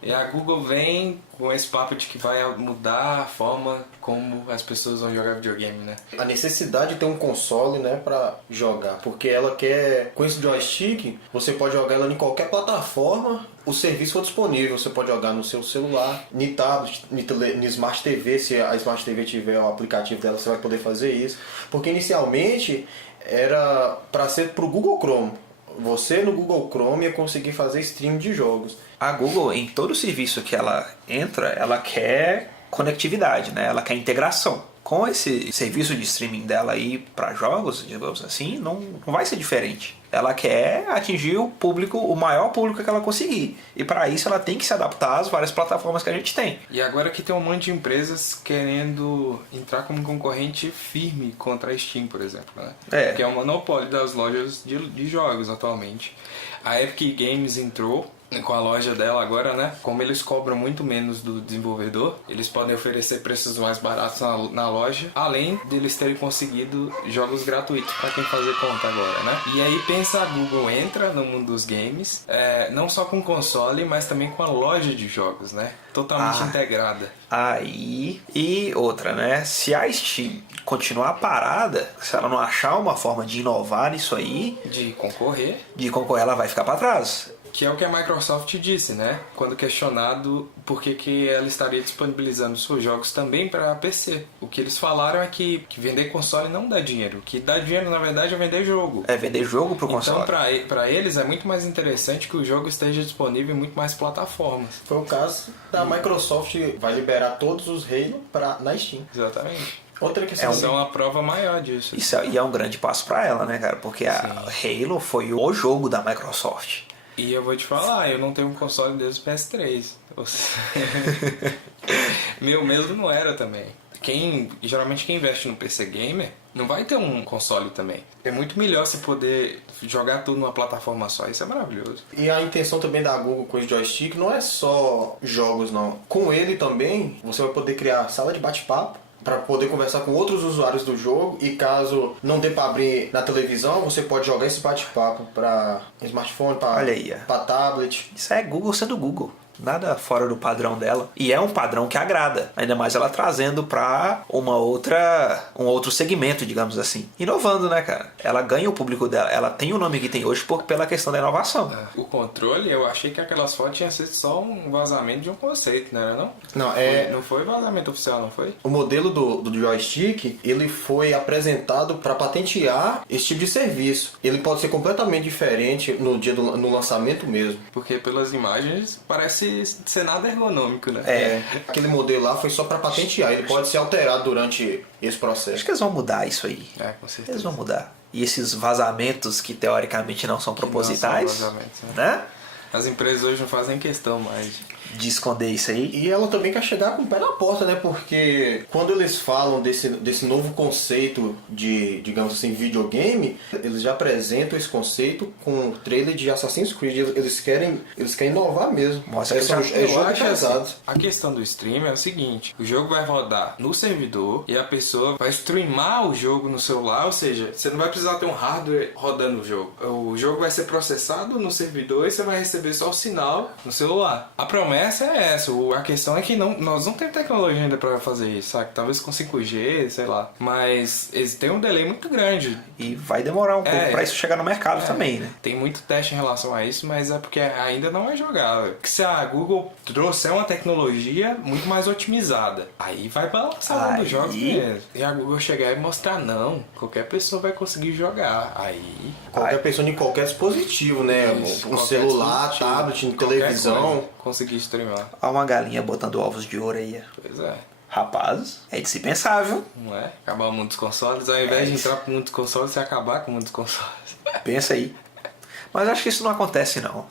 E a Google vem com esse papo de que vai mudar a forma como as pessoas vão jogar videogame, né? A necessidade de ter um console, né, pra jogar. Porque ela quer, com esse joystick, você pode jogar ela em qualquer plataforma, o serviço for disponível. Você pode jogar no seu celular, no tablet, no Smart TV, se a Smart TV tiver o aplicativo dela, você vai poder fazer isso. Porque inicialmente era pra ser pro Google Chrome. Você no Google Chrome ia conseguir fazer stream de jogos. A Google, em todo serviço que ela entra, ela quer conectividade, né? Ela quer integração. Com esse serviço de streaming dela aí para jogos, digamos assim, não vai ser diferente. Ela quer atingir o público, o maior público que ela conseguir. E para isso ela tem que se adaptar às várias plataformas que a gente tem. E agora que tem um monte de empresas querendo entrar como concorrente firme contra a Steam, por exemplo, né? Que é o monopólio das lojas de jogos atualmente. A Epic Games entrou com a loja dela agora, né? Como eles cobram muito menos do desenvolvedor, eles podem oferecer preços mais baratos na loja, além deles terem conseguido jogos gratuitos para quem fazer conta agora, né? E aí pensa, a Google entra no mundo dos games, não só com console, mas também com a loja de jogos, né? Totalmente integrada. Aí, e outra, né? Se a Steam continuar parada, se ela não achar uma forma de inovar nisso aí, de concorrer, ela vai ficar para trás. Que é o que a Microsoft disse, né? Quando questionado por que ela estaria disponibilizando seus jogos também para PC. O que eles falaram é que vender console não dá dinheiro. O que dá dinheiro, na verdade, é vender jogo. É vender jogo pro console. Então, para eles, é muito mais interessante que o jogo esteja disponível em muito mais plataformas. Foi o caso da Microsoft, vai liberar todos os Halo na Steam. Exatamente. Outra questão. É uma prova maior disso. E é um grande passo para ela, né, cara? Porque a Halo foi o jogo da Microsoft. E eu vou te falar, eu não tenho um console desde o PS3. Meu mesmo não era também. Geralmente quem investe no PC Gamer não vai ter um console também. É muito melhor você poder jogar tudo numa plataforma só. Isso é maravilhoso. E a intenção também da Google com esse joystick não é só jogos, não. Com ele também, você vai poder criar sala de bate-papo para poder conversar com outros usuários do jogo, e caso não dê para abrir na televisão, você pode jogar esse bate-papo para smartphone, para tablet. Isso é Google sendo Google. Nada fora do padrão dela. E é um padrão que agrada. Ainda mais ela trazendo pra um outro segmento, digamos assim. Inovando, né, cara? Ela ganha o público dela. Ela tem o nome que tem hoje pela questão da inovação. O controle, eu achei que aquelas fotos tinham sido só um vazamento de um conceito, não era não? Não, Não foi vazamento oficial, não foi? O modelo do joystick, ele foi apresentado para patentear esse tipo de serviço. Ele pode ser completamente diferente no lançamento mesmo. Porque pelas imagens parece ser nada ergonômico, né? Aquele modelo lá foi só para patentear. Ele pode ser alterado durante esse processo. Acho que eles vão mudar isso aí. Com certeza. Eles vão mudar. E esses vazamentos que teoricamente não são propositais, Não são vazamentos, né? As empresas hoje não fazem questão mais De esconder isso aí. E ela também quer chegar com o pé na porta, né? Porque quando eles falam desse novo conceito de, digamos assim, videogame, eles já apresentam esse conceito com o trailer de Assassin's Creed. Eles querem inovar mesmo. Mostra que jogo acho pesado. assim, a questão do stream é o seguinte: o jogo vai rodar no servidor e a pessoa vai streamar o jogo no celular, ou seja, você não vai precisar ter um hardware rodando o jogo. O jogo vai ser processado no servidor e você vai receber só o sinal no celular. A promessa é essa, a questão é que nós não temos tecnologia ainda pra fazer isso, sabe? Talvez com 5G, sei lá. Mas eles têm um delay muito grande. E vai demorar um pouco pra isso chegar no mercado também, né? Tem muito teste em relação a isso, mas é porque ainda não é jogável. Porque se a Google trouxer uma tecnologia muito mais otimizada, aí vai balançar dos jogos mesmo. E a Google chegar e mostrar, não, qualquer pessoa vai conseguir jogar. Aí... Qualquer pessoa em qualquer dispositivo, né? Isso, Um qualquer celular, dispositivo, tablet, qualquer televisão. coisa, conseguir streamar. Olha uma galinha botando ovos de ouro aí. Pois é. Rapaz, é de se pensar, viu? Não é? Acabar o mundo dos consoles, ao invés de entrar pro mundo dos consoles, você acabar com o mundo dos consoles. Pensa aí. Mas acho que isso não acontece, não.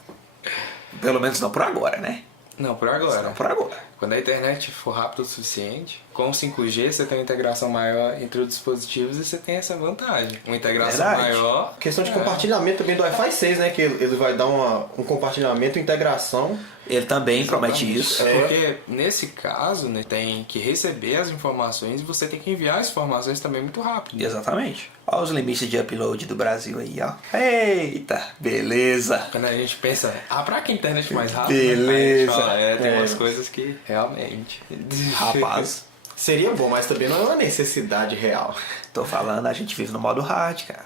Pelo menos não por agora, né? Não, por agora. Não por agora. Quando a internet for rápida o suficiente, com o 5G você tem uma integração maior entre os dispositivos e você tem essa vantagem. Uma integração Verdade. maior. Questão de compartilhamento também do Wi-Fi 6, né? Que ele vai dar um compartilhamento, integração. Ele também promete isso. Porque nesse caso, né, tem que receber as informações e você tem que enviar as informações também muito rápido. Exatamente. Olha os limites de upload do Brasil aí, ó. Eita, beleza. Quando a gente pensa, pra que a internet mais rápida? Beleza. Aí a gente fala, tem umas coisas que realmente... Rapaz, Seria bom, mas também não é uma necessidade real. tô falando, a gente vive no modo hard, cara.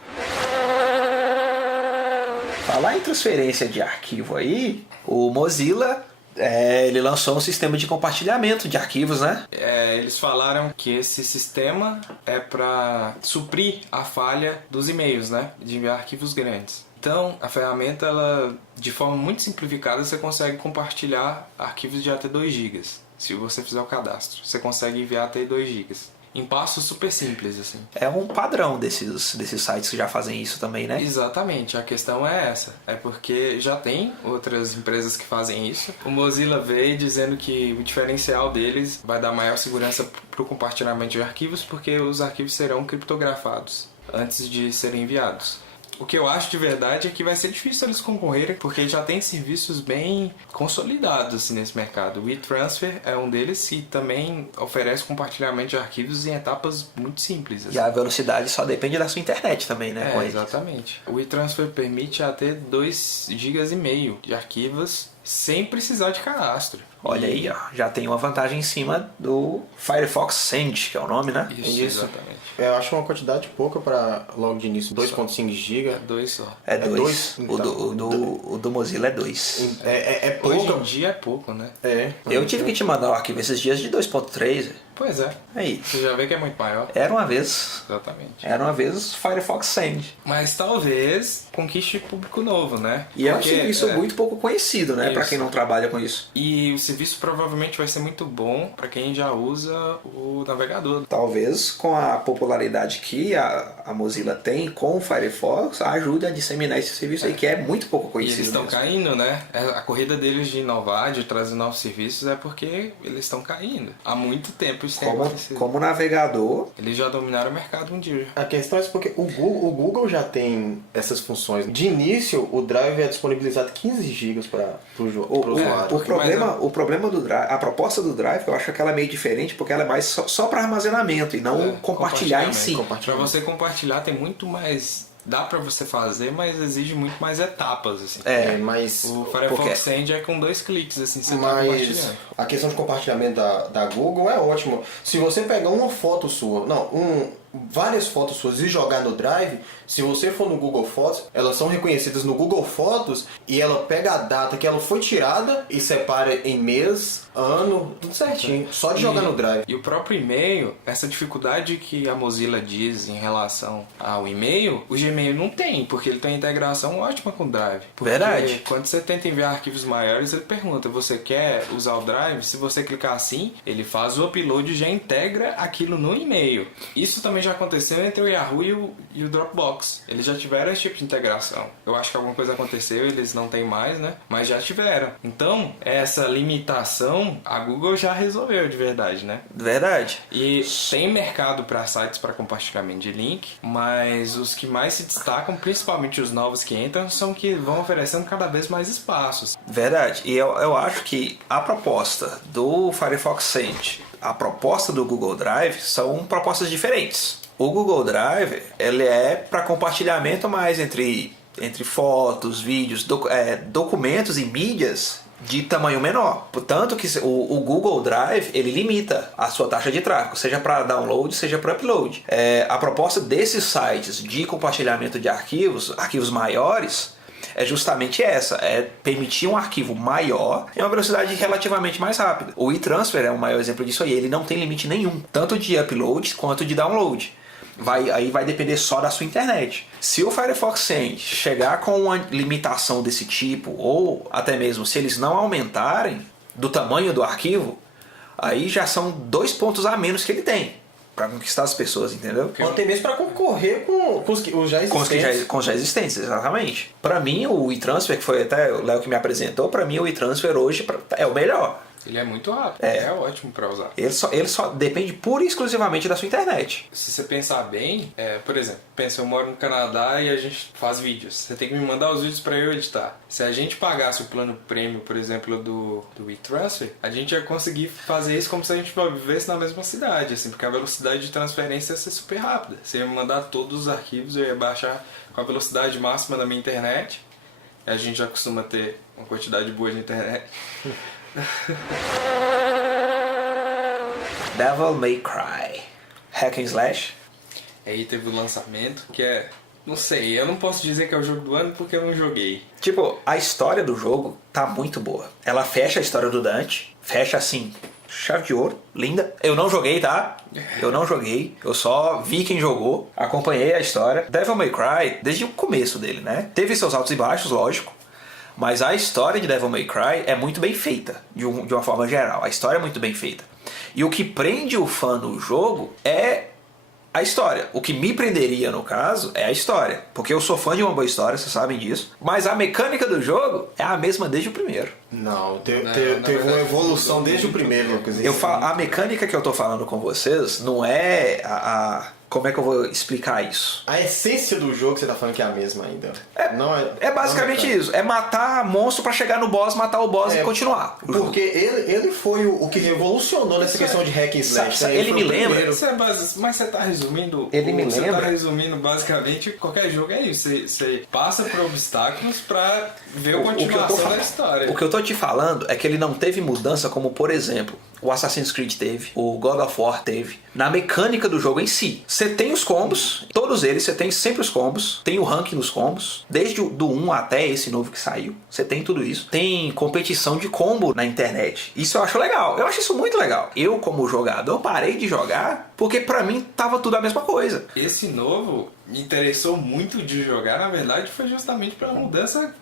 Falar em transferência de arquivo aí, o Mozilla, ele lançou um sistema de compartilhamento de arquivos, né? Eles falaram que esse sistema é para suprir a falha dos e-mails, né? De enviar arquivos grandes. Então, a ferramenta, ela, de forma muito simplificada, você consegue compartilhar arquivos de até 2 GB. Se você fizer o cadastro, você consegue enviar até 2 GB. Em passos super simples, assim. É um padrão desses sites que já fazem isso também, né? Exatamente, a questão é essa. É porque já tem outras empresas que fazem isso. O Mozilla veio dizendo que o diferencial deles vai dar maior segurança para o compartilhamento de arquivos, porque os arquivos serão criptografados antes de serem enviados. O que eu acho de verdade é que vai ser difícil eles concorrerem, porque já tem serviços bem consolidados assim, nesse mercado. O WeTransfer é um deles e também oferece compartilhamento de arquivos em etapas muito simples. Assim. E a velocidade só depende da sua internet também, né? com ele. Exatamente. O WeTransfer permite até 2,5 GB de arquivos sem precisar de cadastro. Olha aí, ó, já tem uma vantagem em cima do Firefox Send, que é o nome, né? Isso. Exatamente. Eu acho uma quantidade pouca para logo de início, 2.5 GB. É 2 só. É 2. dois? O do Mozilla é 2. É Hoje pouca. em dia é pouco, né? Eu tive que te mandar um arquivo esses dias de 2.3. Pois é. Aí, Você já vê que é muito maior. era uma vez Firefox Send. Mas talvez conquiste público novo, né? E é um Porque, serviço muito pouco conhecido, né? Pra Isso. quem não trabalha com isso. E o serviço provavelmente vai ser muito bom para quem já usa o navegador. Talvez com a popularidade que a Mozilla tem com o Firefox, ajude a disseminar esse serviço aí, que é muito pouco E conhecido. eles estão mesmo. caindo, né? A corrida deles de inovar, de trazer novos serviços, é porque eles estão caindo. Há muito tempo isso tem acontecido. Como navegador, Eles já dominaram o mercado um dia. A questão é porque o Google já tem essas funções. De início, o Drive é disponibilizado 15 GB para o usuário. o problema do Drive, a proposta do Drive, eu acho que ela é meio diferente, porque ela é mais só para armazenamento e não compartilhar em si. Para você compartilhar tem muito mais dá pra você fazer, mas exige muito mais etapas, assim. Mas... O Firefox Send é com 2 cliques, assim, você tá Mas compartilhando. a questão de compartilhamento da Google é ótima. Se você pegar uma foto sua, várias fotos suas e jogar no Drive, se você for no Google Fotos, elas são reconhecidas no Google Fotos e ela pega a data que ela foi tirada e separa em mês, ano, tudo certinho. Só de jogar no Drive. E o próprio e-mail, essa dificuldade que a Mozilla diz em relação ao e-mail, o Gmail não tem, porque ele tem uma integração ótima com o Drive. Porque Verdade. quando você tenta enviar arquivos maiores, ele pergunta, você quer usar o Drive? Se você clicar assim, ele faz o upload e já integra aquilo no e-mail. Isso também já aconteceu entre o Yahoo e o Dropbox. Eles já tiveram esse tipo de integração. Eu acho que alguma coisa aconteceu, eles não têm mais, né? Mas já tiveram. Então, essa limitação, a Google já resolveu de verdade, né? Verdade. E tem mercado para sites para compartilhamento de link, mas os que mais se destacam, principalmente os novos que entram, são que vão oferecendo cada vez mais espaços. Verdade. E eu acho que a proposta do Firefox Send, a proposta do Google Drive são propostas diferentes. O Google Drive, ele é para compartilhamento mais entre fotos, vídeos, documentos e mídias de tamanho menor. Portanto, que o Google Drive, ele limita a sua taxa de tráfego, seja para download, seja para upload. A proposta desses sites de compartilhamento de arquivos maiores, é justamente essa, é permitir um arquivo maior em uma velocidade relativamente mais rápida. O e-transfer é o maior exemplo disso aí, ele não tem limite nenhum, tanto de upload quanto de download. Aí vai depender só da sua internet. Se o Firefox Send chegar com uma limitação desse tipo, ou até mesmo se eles não aumentarem do tamanho do arquivo, aí já são 2 pontos a menos que ele tem para conquistar as pessoas, entendeu? Ou até mesmo para concorrer com os já existentes. Com os já existentes, exatamente. Para mim, o e-transfer, que foi até o Léo que me apresentou, para mim o e-transfer hoje é o melhor. Ele é muito rápido, é ótimo para usar. Ele só depende pura e exclusivamente da sua internet. Se você pensar bem, por exemplo, eu moro no Canadá e a gente faz vídeos. Você tem que me mandar os vídeos para eu editar. Se a gente pagasse o plano premium, por exemplo, do e-transfer, a gente ia conseguir fazer isso como se a gente vivesse na mesma cidade, assim, porque a velocidade de transferência ia ser super rápida. Você ia me mandar todos os arquivos, eu ia baixar com a velocidade máxima da minha internet. A gente já costuma ter uma quantidade boa de internet. Devil May Cry Hack and Slash. Aí teve o lançamento, que é... Não sei, eu não posso dizer que é o jogo do ano porque eu não joguei. Tipo, a história do jogo tá muito boa. Ela fecha a história do Dante. Fecha assim, chave de ouro, linda. Eu não joguei, tá? Eu não joguei. Eu só vi quem jogou. Acompanhei a história. Devil May Cry, desde o começo dele, né? Teve seus altos e baixos, lógico. Mas a história de Devil May Cry é muito bem feita, de uma forma geral. A história é muito bem feita. E o que prende o fã no jogo é a história. O que me prenderia, no caso, é a história. Porque eu sou fã de uma boa história, vocês sabem disso. Mas a mecânica do jogo é a mesma desde o primeiro. Não, teve uma evolução desde o primeiro, Lucas. A mecânica que eu tô falando com vocês não é como é que eu vou explicar isso? A essência do jogo você tá falando que é a mesma ainda. É basicamente isso. É matar monstro pra chegar no boss, matar o boss e continuar. Porque ele foi o que revolucionou nessa questão de hack and slash. Ele me lembra. Mas você tá resumindo. Você tá resumindo basicamente qualquer jogo é isso. Você passa por obstáculos pra ver a continuação da história. O que eu tô te falando é que ele não teve mudança como, por exemplo, o Assassin's Creed teve, o God of War teve, na mecânica do jogo em si. Você tem os combos, todos eles, você tem sempre os combos, tem o ranking dos combos, desde do 1 até esse novo que saiu, você tem tudo isso. Tem competição de combo na internet. Isso eu acho legal, eu acho isso muito legal. Eu, como jogador, parei de jogar porque pra mim tava tudo a mesma coisa. Esse novo me interessou muito de jogar, na verdade, foi justamente pela mudança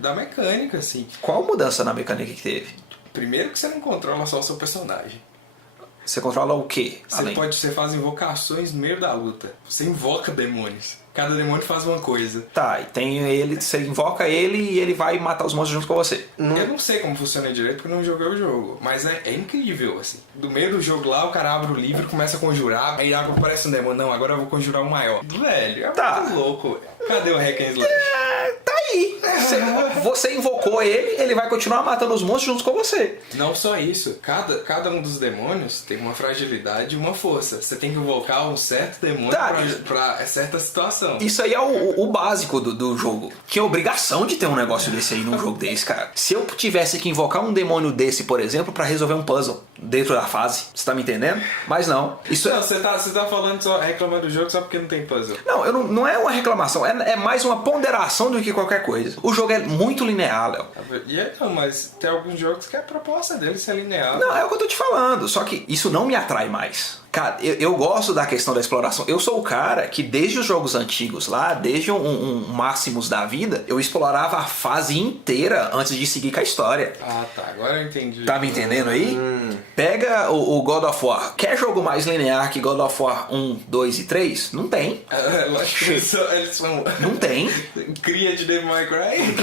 da mecânica, assim. Qual mudança na mecânica que teve? Primeiro que você não controla só o seu personagem. Você controla o quê? Você faz invocações no meio da luta. Você invoca demônios. Cada demônio faz uma coisa. Tá, e tem ele, você invoca ele e ele vai matar os monstros junto com você. Eu não sei como funciona direito porque eu não joguei o jogo. Mas é incrível, assim. Do meio do jogo lá, o cara abre o livro, começa a conjurar, aí aparece um demônio. Não, agora eu vou conjurar um maior. Velho, é muito louco. Cadê o hack and slash? Tá aí. você invocou ele vai continuar matando os monstros junto com você. Não só isso, cada um dos demônios tem uma fragilidade e uma força. Você tem que invocar um certo demônio pra certa situação. Isso aí é o básico do jogo. Tinha obrigação de ter um negócio desse aí num jogo desse, cara. Se eu tivesse que invocar um demônio desse, por exemplo, pra resolver um puzzle dentro da fase, você tá me entendendo? Mas não. Isso Não, você tá falando só, reclamando do jogo só porque não tem puzzle. Não, não é uma reclamação, é mais uma ponderação do que qualquer coisa. O jogo é muito linear, Léo. Não, mas tem alguns jogos que a proposta deles é linear. Não, é o que eu tô te falando, só que isso não me atrai mais. Cara, eu gosto da questão da exploração. Eu sou o cara que desde os jogos antigos lá, desde um Máximos da vida, eu explorava a fase inteira antes de seguir com a história. Ah, tá. Agora eu entendi. Tá me entendendo aí? Pega o God of War. Quer jogo mais linear que God of War 1, 2 e 3? Não tem. Lógico que eles são... Não tem. Cria de Devil May Cry.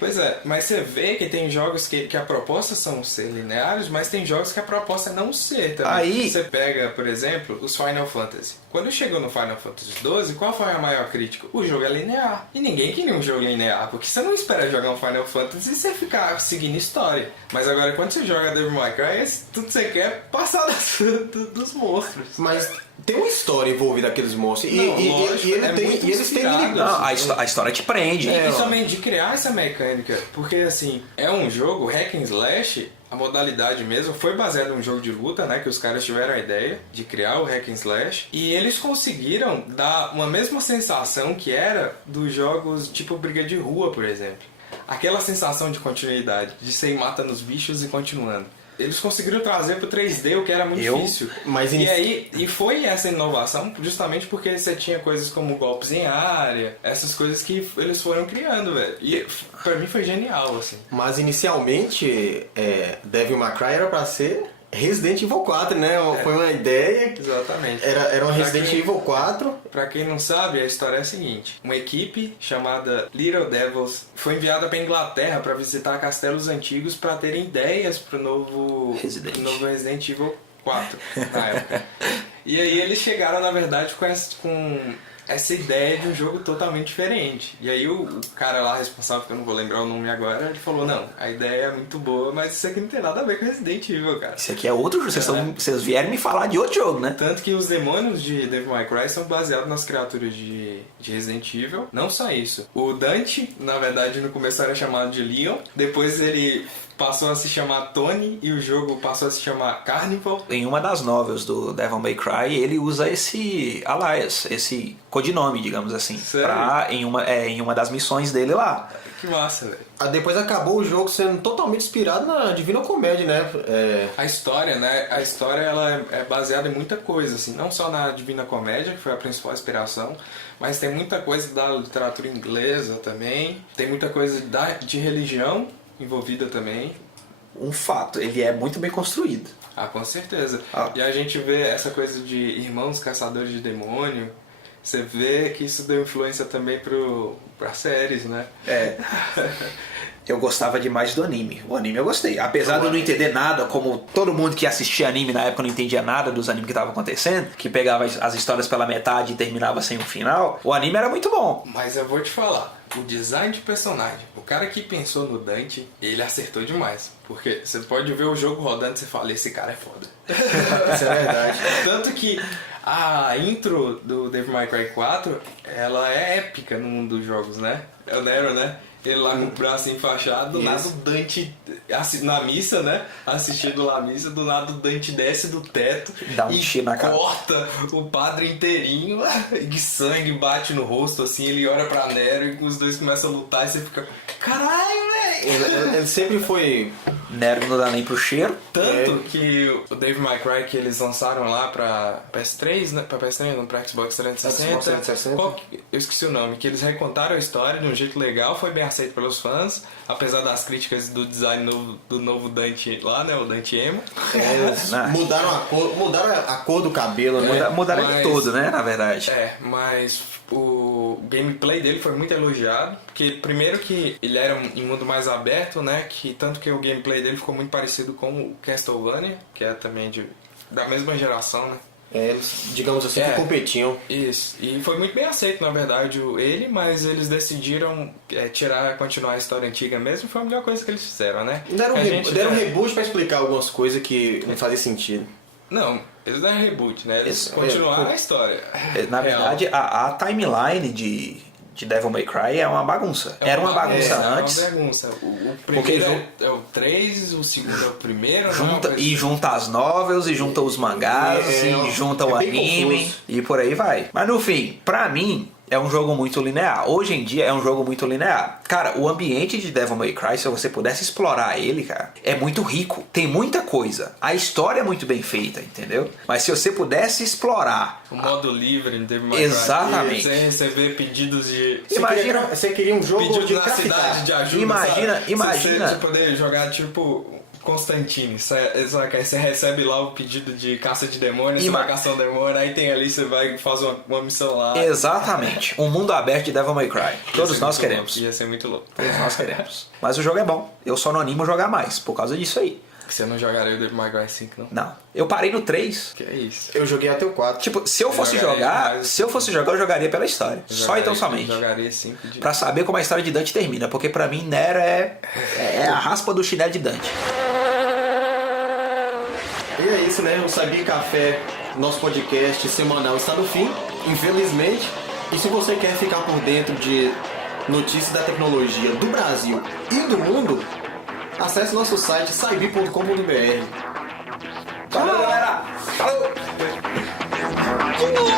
Pois é, mas você vê que tem jogos que a proposta são ser lineares, mas tem jogos que a proposta é não ser também. Aí... Você pega, por exemplo, os Final Fantasy. Quando chegou no Final Fantasy XII, qual foi a maior crítica? O jogo é linear. E ninguém queria um jogo linear, porque você não espera jogar um Final Fantasy e você ficar seguindo história. Mas agora, quando você joga Devil May Cry, tudo que você quer é passar dos monstros. Mas tem uma história envolvida aqueles monstros. Não, lógico, e é muito eles têm inspirado. limites. Não, a história te prende. E também de criar essa mecânica, porque assim, é um jogo hack and slash, a modalidade mesmo foi baseada num jogo de luta, né, que os caras tiveram a ideia de criar o hack and slash, e eles conseguiram dar uma mesma sensação que era dos jogos tipo Briga de Rua, por exemplo. Aquela sensação de continuidade, de você ir matando os bichos e continuando. Eles conseguiram trazer pro 3D o que era muito difícil. Mas E foi essa inovação justamente porque você tinha coisas como golpes em área, essas coisas que eles foram criando, velho. E pra mim foi genial, assim. Mas inicialmente, Devil May Cry era pra ser Resident Evil 4, né? Foi uma ideia. Exatamente. Era um Resident Evil 4. Pra quem não sabe, a história é a seguinte. Uma equipe chamada Little Devils foi enviada pra Inglaterra pra visitar castelos antigos pra terem ideias pro novo Resident Evil 4 na época. E aí eles chegaram, na verdade, com essa ideia de um jogo totalmente diferente. E aí o cara lá responsável, que eu não vou lembrar o nome agora, ele falou, não, a ideia é muito boa, mas isso aqui não tem nada a ver com Resident Evil, cara. Isso aqui é outro jogo, vocês vieram me falar de outro jogo, né? Tanto que os demônios de Devil May Cry são baseados nas criaturas de Resident Evil. Não só isso. O Dante, na verdade, no começo era chamado de Leon, depois ele passou a se chamar Tony e o jogo passou a se chamar Carnival. Em uma das novels do Devil May Cry, ele usa esse alias, esse codinome, digamos assim, em uma das missões dele lá. Que massa, velho. Depois acabou o jogo sendo totalmente inspirado na Divina Comédia, né? A história, né? A história ela é baseada em muita coisa, assim, não só na Divina Comédia, que foi a principal inspiração, mas tem muita coisa da literatura inglesa também, tem muita coisa de religião envolvida também. Um fato, ele é muito bem construído. Ah, com certeza. E a gente vê essa coisa de irmãos caçadores de demônio, você vê que isso deu influência também para séries, né? Eu gostava demais do anime. O anime eu gostei. Apesar de eu não entender nada, como todo mundo que assistia anime na época não entendia nada dos animes que estavam acontecendo, que pegava as histórias pela metade e terminava sem um final, o anime era muito bom. Mas eu vou te falar, o design de personagem, o cara que pensou no Dante, ele acertou demais. Porque você pode ver o jogo rodando e você fala, esse cara é foda. Isso é verdade. Tanto que a intro do Devil May Cry 4, ela é épica no mundo dos jogos, né? É o Nero, né? Ele lá com o braço enfaixado, do nada o Dante na missa, né? Assistindo lá a missa, do nada o Dante desce do teto Dá um tiro na cara. Corta o padre inteirinho e sangue bate no rosto, assim, ele olha pra Nero e os dois começam a lutar e você fica, caralho, velho! Ele sempre foi... Nero não dá nem pro cheiro. Tanto que o Devil May Cry que eles lançaram lá pra PS3, né? Pra PS3 não, pra Xbox 360. Xbox 360. Eu esqueci o nome. Que eles recontaram a história de um jeito legal, foi bem aceito pelos fãs, apesar das críticas do design do novo Dante lá, né? O Dante Emo. Mudaram a cor do cabelo, né? Mudaram ele todo, né? Na verdade. Mas o gameplay dele foi muito elogiado, porque primeiro que ele era em mundo mais aberto, né? Que tanto que o gameplay dele ficou muito parecido com o Castlevania, que é também da mesma geração, né? Eles, digamos assim, que competiam. Isso. E foi muito bem aceito, na verdade, ele, mas eles decidiram continuar a história antiga mesmo. Foi a melhor coisa que eles fizeram, né? Deram um reboot pra explicar algumas coisas que não fazia sentido. Não, eles deram reboot, né? Eles continuaram a história. Na verdade, a timeline de Devil May Cry é uma bagunça. Era uma bagunça antes. É uma bagunça. O primeiro é o 3, o segundo é o primeiro. Junta as novels, e junta os mangás, e junta o anime, confuso. E por aí vai. Mas no fim, pra mim, é um jogo muito linear. Hoje em dia é um jogo muito linear. Cara, o ambiente de Devil May Cry, se você pudesse explorar ele, cara, é muito rico. Tem muita coisa. A história é muito bem feita, entendeu? Mas se você pudesse explorar... O modo livre em Devil May Cry. Exatamente. Você receber pedidos de... Você queria um jogo pedido de na cidade de ajuda, Imagina. Você poder jogar, tipo... Constantine, você recebe lá o pedido de caça de demônios, você vai caçar um demônio, aí tem ali, você vai fazer uma missão lá. Exatamente. Um mundo aberto de Devil May Cry. Todos nós queremos. Ia ser muito louco. Todos nós queremos. Mas o jogo é bom. Eu só não animo a jogar mais, por causa disso aí. Você não jogaria o Devil May Cry 5, não? Não. Eu parei no 3. Que é isso? Eu joguei até o 4. Tipo, se eu fosse jogar, eu jogaria pela história. Só então somente. Eu jogaria 5 pra saber como a história de Dante termina. Porque pra mim, Nero é a raspa do chinelo de Dante. E é isso, né? O Sabia Café, nosso podcast semanal, está no fim, infelizmente. E se você quer ficar por dentro de notícias da tecnologia do Brasil e do mundo, acesse nosso site saibi.com.br. Valeu, galera! Falou! De novo!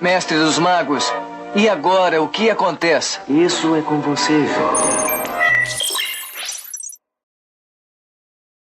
Mestre dos Magos, e agora o que acontece? Isso é com você, jovem.